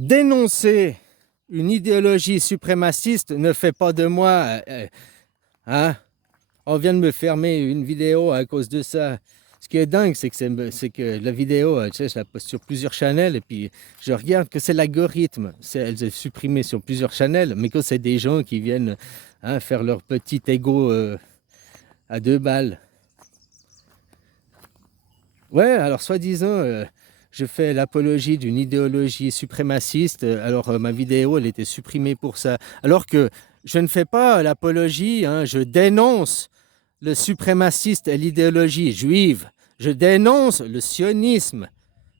dénoncer une idéologie suprémaciste ne fait pas de moi... hein? On vient de me fermer une vidéo à cause de ça. Ce qui est dingue, c'est que la vidéo, tu sais, je la poste sur plusieurs channels et puis je regarde que c'est l'algorithme. Elle est supprimée sur plusieurs channels, mais que c'est des gens qui viennent faire leur petit ego à 2 balles. Ouais, alors soi-disant, je fais l'apologie d'une idéologie suprémaciste. Alors ma vidéo, elle était supprimée pour ça. Alors que je ne fais pas l'apologie, je dénonce le suprémaciste et l'idéologie juive. Je dénonce le sionisme.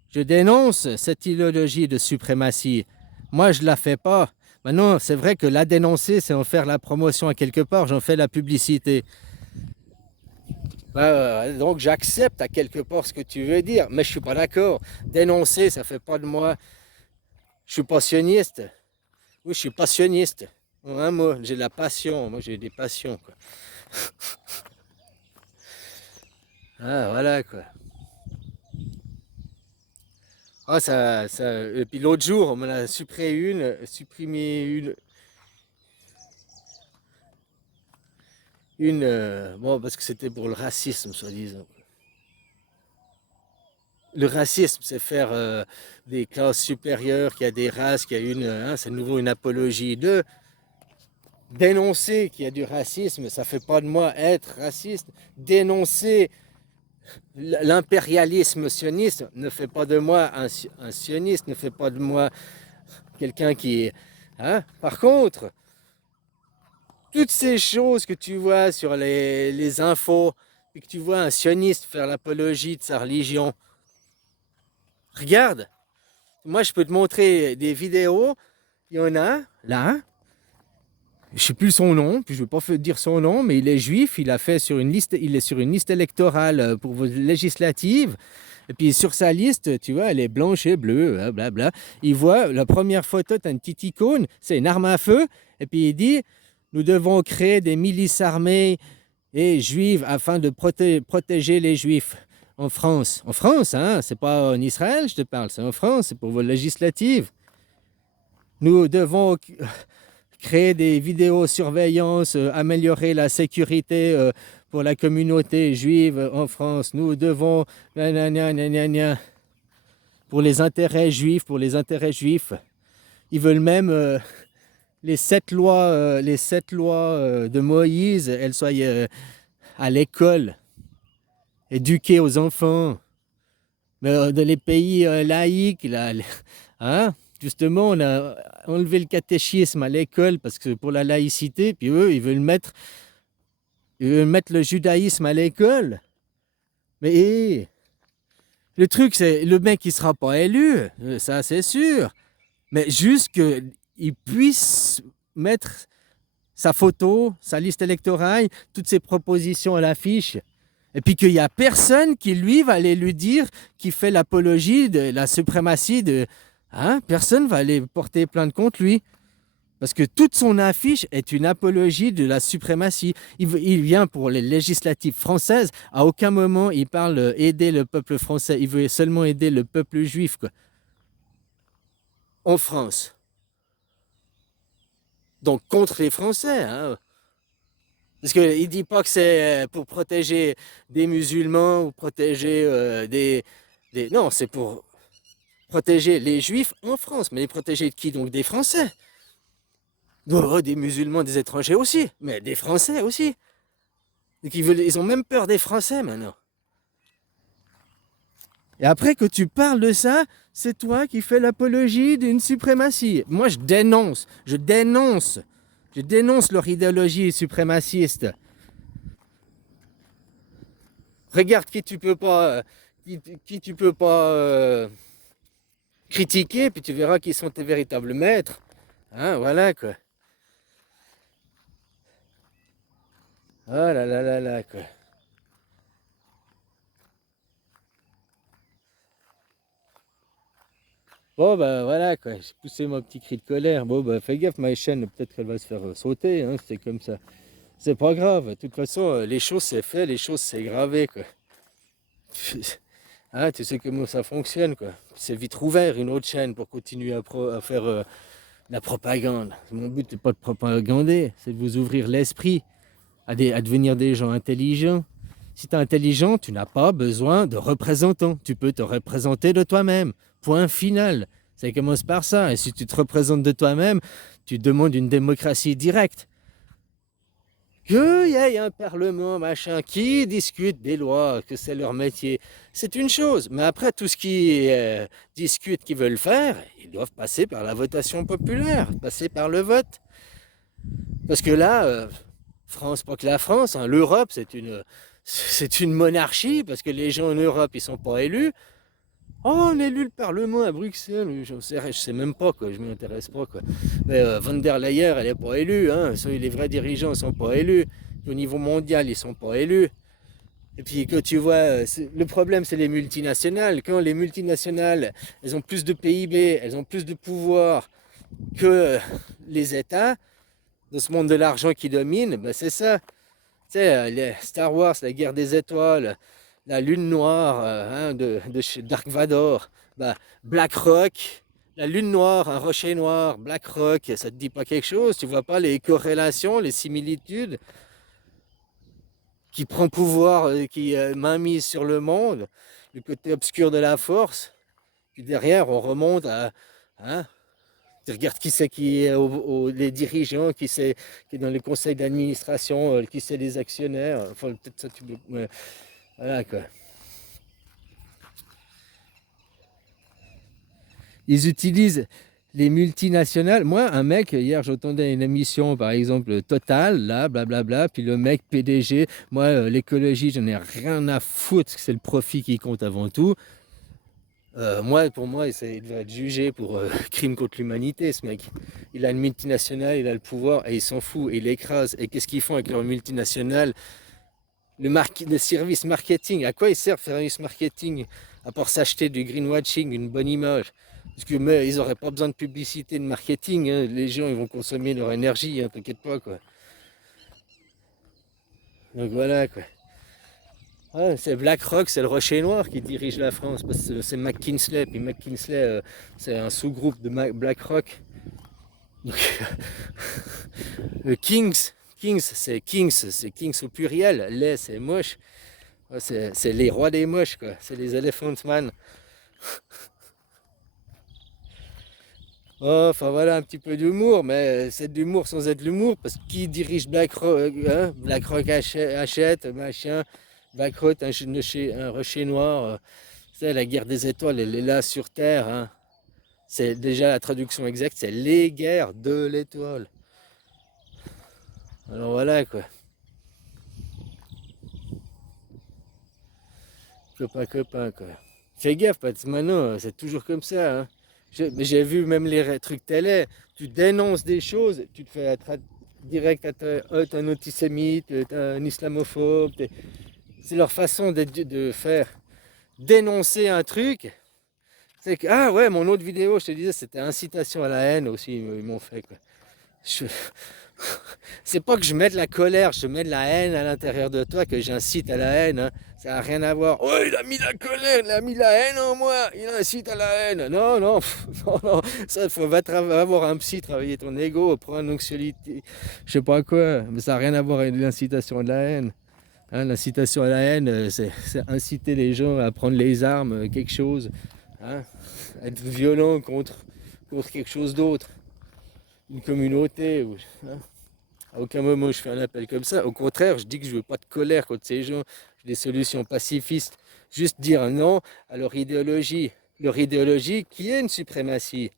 Je dénonce cette idéologie de suprématie. Moi, je ne la fais pas. Maintenant, c'est vrai que la dénoncer, c'est en faire la promotion à quelque part. J'en fais la publicité. Donc, j'accepte à quelque part ce que tu veux dire, mais je ne suis pas d'accord. Dénoncer, ça ne fait pas de moi. Je suis passionniste. Oui, je suis passionniste. En un mot, j'ai de la passion. Moi, j'ai des passions, quoi. Voilà, quoi. Et puis l'autre jour, on m'en a supprimé bon, parce que c'était pour le racisme, soi-disant. Le racisme, c'est faire des classes supérieures, qu'il y a des races, qu'il y a c'est de nouveau une apologie de dénoncer qu'il y a du racisme, ça fait pas de moi être raciste. Dénoncer l'impérialisme sioniste ne fait pas de moi un sioniste, ne fait pas de moi quelqu'un qui est... Par contre, toutes ces choses que tu vois sur les infos, et que tu vois un sioniste faire l'apologie de sa religion, regarde, moi je peux te montrer des vidéos, il y en a là, je sais plus son nom, puis je ne vais pas dire son nom, mais il est juif, il est sur une liste électorale pour vos législatives. Et puis sur sa liste, tu vois, elle est blanche et bleue, blablabla. Il voit la première photo, tu as une petite icône, c'est une arme à feu. Et puis il dit, nous devons créer des milices armées et juives afin de protéger les juifs en France. En France, c'est pas en Israël, je te parle, c'est en France, c'est pour vos législatives. Nous devons créer des vidéosurveillances, améliorer la sécurité pour la communauté juive en France. Nous devons... pour les intérêts juifs, Ils veulent même les 7 lois de Moïse, elles soient à l'école, éduquées aux enfants. Mais dans les pays laïques, là, justement, on a enlevé le catéchisme à l'école parce que pour la laïcité, puis eux, ils veulent mettre le judaïsme à l'école. Mais le truc, c'est le mec, il sera pas élu, ça c'est sûr. Mais juste qu'il puisse mettre sa photo, sa liste électorale, toutes ses propositions à l'affiche. Et puis qu'il n'y a personne qui, lui, va aller lui dire qu'il fait l'apologie de la suprématie de... personne va aller porter plainte contre lui. Parce que toute son affiche est une apologie de la suprématie. Il vient pour les législatives françaises. À aucun moment, il parle aider le peuple français. Il veut seulement aider le peuple juif, quoi. En France. Donc contre les Français, Parce qu'il ne dit pas que c'est pour protéger des musulmans ou protéger Non, c'est pour protéger les juifs en France. Mais les protéger de qui? Donc des Français. Des musulmans, des étrangers aussi. Mais des Français aussi. Donc ils ont même peur des Français maintenant. Et après que tu parles de ça, c'est toi qui fais l'apologie d'une suprématie. Moi, je dénonce leur idéologie suprémaciste. Regarde qui tu peux pas, critiquer, puis tu verras qui sont tes véritables maîtres. Voilà quoi. Oh là là là là quoi. Bon bah voilà quoi, j'ai poussé mon petit cri de colère. Bon bah fais gaffe, ma chaîne, peut-être qu'elle va se faire sauter, c'est comme ça. C'est pas grave, de toute façon, les choses c'est fait, les choses c'est gravé quoi. Hein, tu sais comment ça fonctionne, quoi. C'est vite rouvert une autre chaîne pour continuer à faire la propagande. Mon but n'est pas de propagander, c'est de vous ouvrir l'esprit à devenir des gens intelligents. Si tu es intelligent, tu n'as pas besoin de représentants. Tu peux te représenter de toi-même. Point final. Ça commence par ça. Et si tu te représentes de toi-même, tu demandes une démocratie directe. Qu'il y ait un parlement, machin, qui discute des lois, que c'est leur métier, c'est une chose. Mais après, tout ce qui discutent, qu'ils veulent faire, ils doivent passer par la votation populaire, passer par le vote. Parce que là, France, pas que la France, hein, l'Europe, c'est une monarchie, parce que les gens en Europe, ils sont pas élus. Oh, on élu le Parlement à Bruxelles, je sais même pas, quoi, je m'y intéresse pas, quoi. Mais Von der Leyen, elle est pas élue, hein. Les vrais dirigeants sont pas élus. Au niveau mondial, ils sont pas élus. Et puis quand tu vois, le problème c'est les multinationales. Quand les multinationales, elles ont plus de PIB, elles ont plus de pouvoir que les États, dans ce monde de l'argent qui domine, ben c'est ça. Tu sais, les Star Wars, la guerre des étoiles, la lune noire hein, de chez Dark Vador, bah, BlackRock, la lune noire, un rocher noir, BlackRock, ça te dit pas quelque chose? Tu vois pas les corrélations, les similitudes qui prend pouvoir, qui mainmise sur le monde, le côté obscur de la force? Puis derrière, on remonte à... Hein, tu regardes qui c'est qui est les dirigeants, qui est dans les conseils d'administration, qui c'est les actionnaires. Enfin, peut-être ça, ouais. Voilà quoi. Ils utilisent les multinationales. Moi, un mec, hier, j'entendais une émission, par exemple, Total, là, blablabla, puis le mec PDG, moi, l'écologie, j'en ai rien à foutre, c'est le profit qui compte avant tout. Pour moi, il devrait être jugé pour crime contre l'humanité, ce mec. Il a une multinationale, il a le pouvoir, et il s'en fout, et il écrase. Et qu'est-ce qu'ils font avec leur multinationale? Le service marketing, à quoi ils servent le service marketing? À part s'acheter du greenwashing, une bonne image. Parce que mais, ils n'auraient pas besoin de publicité, de marketing, hein. Les gens ils vont consommer leur énergie, hein, t'inquiète pas quoi. Donc voilà quoi. Ouais, c'est BlackRock, c'est le Rocher Noir qui dirige la France, parce que c'est McKinsey, puis McKinsey c'est un sous-groupe de BlackRock. Donc, le Kings au pluriel, les c'est moche. Ouais, c'est les rois des moches quoi, c'est les Elephant Man. Oh, enfin voilà un petit peu d'humour, mais c'est de l'humour sans être l'humour, parce que qui dirige BlackRock, hein? BlackRock achète, machin, BlackRock, un rocher noir, c'est la guerre des étoiles, elle est là sur Terre, hein. C'est déjà la traduction exacte, c'est les guerres de l'étoile. Alors voilà quoi, copain quoi. Fais gaffe, parce que maintenant, c'est toujours comme ça, hein. J'ai vu même les trucs télé, tu dénonces des choses, tu te fais direct à t'es un antisémite, t'es un islamophobe. C'est leur façon de faire dénoncer un truc. C'est que, ah ouais, mon autre vidéo, je te disais, c'était incitation à la haine aussi, ils m'ont fait quoi. Je- C'est pas que je mets de la colère, je mets de la haine à l'intérieur de toi, que j'incite à la haine, hein. Ça n'a rien à voir. Oh, il a mis la colère, il a mis la haine en moi, il incite à la haine. Non, non, non, non. Ça, va voir un psy, travailler ton ego, prendre un anxiolité, je sais pas quoi. Mais ça n'a rien à voir avec l'incitation à la haine. Hein, l'incitation à la haine, c'est inciter les gens à prendre les armes, quelque chose. Hein, être violent contre quelque chose d'autre. Une communauté. Hein. À aucun moment je fais un appel comme ça. Au contraire, je dis que je veux pas de colère contre ces gens. J'ai des solutions pacifistes. Juste dire non à leur idéologie. Leur idéologie qui est une suprématie.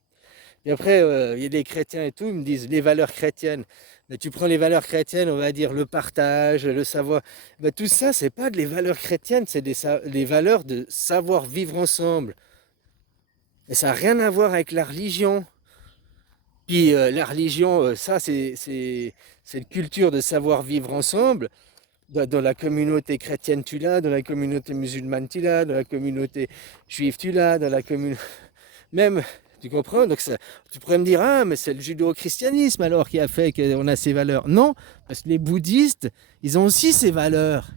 Et après, il y a des chrétiens et tout, ils me disent les valeurs chrétiennes. Mais tu prends les valeurs chrétiennes, on va dire le partage, le savoir. Ben, tout ça, c'est pas des valeurs chrétiennes, c'est des valeurs de savoir vivre ensemble. Et ça n'a rien à voir avec la religion. Puis la religion, ça, c'est une culture de savoir vivre ensemble. Dans la communauté chrétienne, tu l'as, dans la communauté musulmane, tu l'as, dans la communauté juive, tu l'as, dans la communauté... Même, tu comprends? Donc tu pourrais me dire, ah, mais c'est le judéo-christianisme alors qui a fait qu'on a ces valeurs. Non, parce que les bouddhistes, ils ont aussi ces valeurs.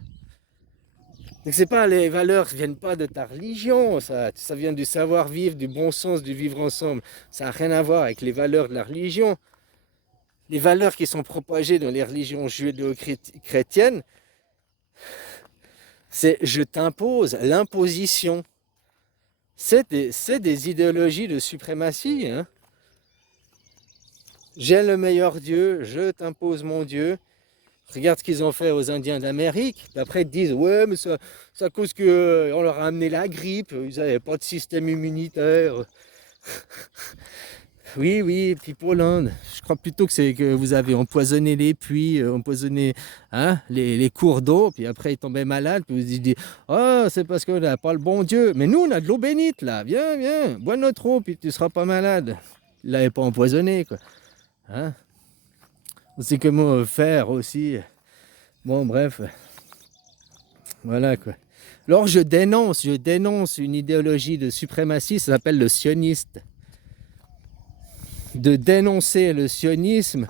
Donc c'est pas, les valeurs ne viennent pas de ta religion, ça vient du savoir-vivre, du bon sens, du vivre ensemble. Ça n'a rien à voir avec les valeurs de la religion. Les valeurs qui sont propagées dans les religions judéo-chrétiennes, c'est je t'impose, l'imposition. C'est des idéologies de suprématie, hein. J'ai le meilleur Dieu, je t'impose mon Dieu. Regarde ce qu'ils ont fait aux Indiens d'Amérique. Après, ils te disent, ouais, mais c'est à cause qu'on leur a amené la grippe, ils n'avaient pas de système immunitaire. Oui, oui, puis pour l'Inde, je crois plutôt que c'est que vous avez empoisonné les puits, empoisonné hein, les cours d'eau, puis après ils tombaient malades, puis vous dites, oh, c'est parce qu'on n'a pas le bon Dieu. Mais nous, on a de l'eau bénite, là, viens, viens, bois notre eau, puis tu ne seras pas malade. Ils ne l'avaient pas empoisonné, quoi. Hein? On sait comment faire aussi. Bon, bref, voilà, quoi. Alors je dénonce une idéologie de suprématie, ça s'appelle le sioniste. De dénoncer le sionisme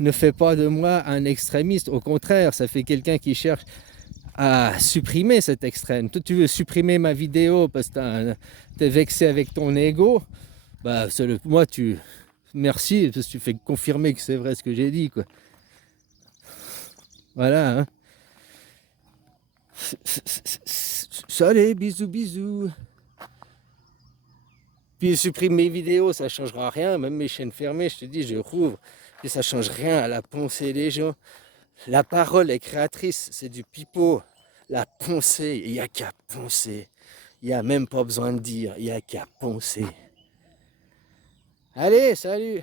ne fait pas de moi un extrémiste. Au contraire, ça fait quelqu'un qui cherche à supprimer cet extrême. Toi, tu veux supprimer ma vidéo parce que t'es vexé avec ton ego. Bah, moi, merci, parce que tu fais confirmer que c'est vrai ce que j'ai dit, quoi. Voilà, hein. Salut, bisous, bisous. Puis supprime mes vidéos, ça ne changera rien. Même mes chaînes fermées, je te dis, je rouvre. Puis ça ne change rien à la pensée des gens. La parole est créatrice, c'est du pipeau. La pensée, il n'y a qu'à penser. Il n'y a même pas besoin de dire, il n'y a qu'à penser. Allez, salut!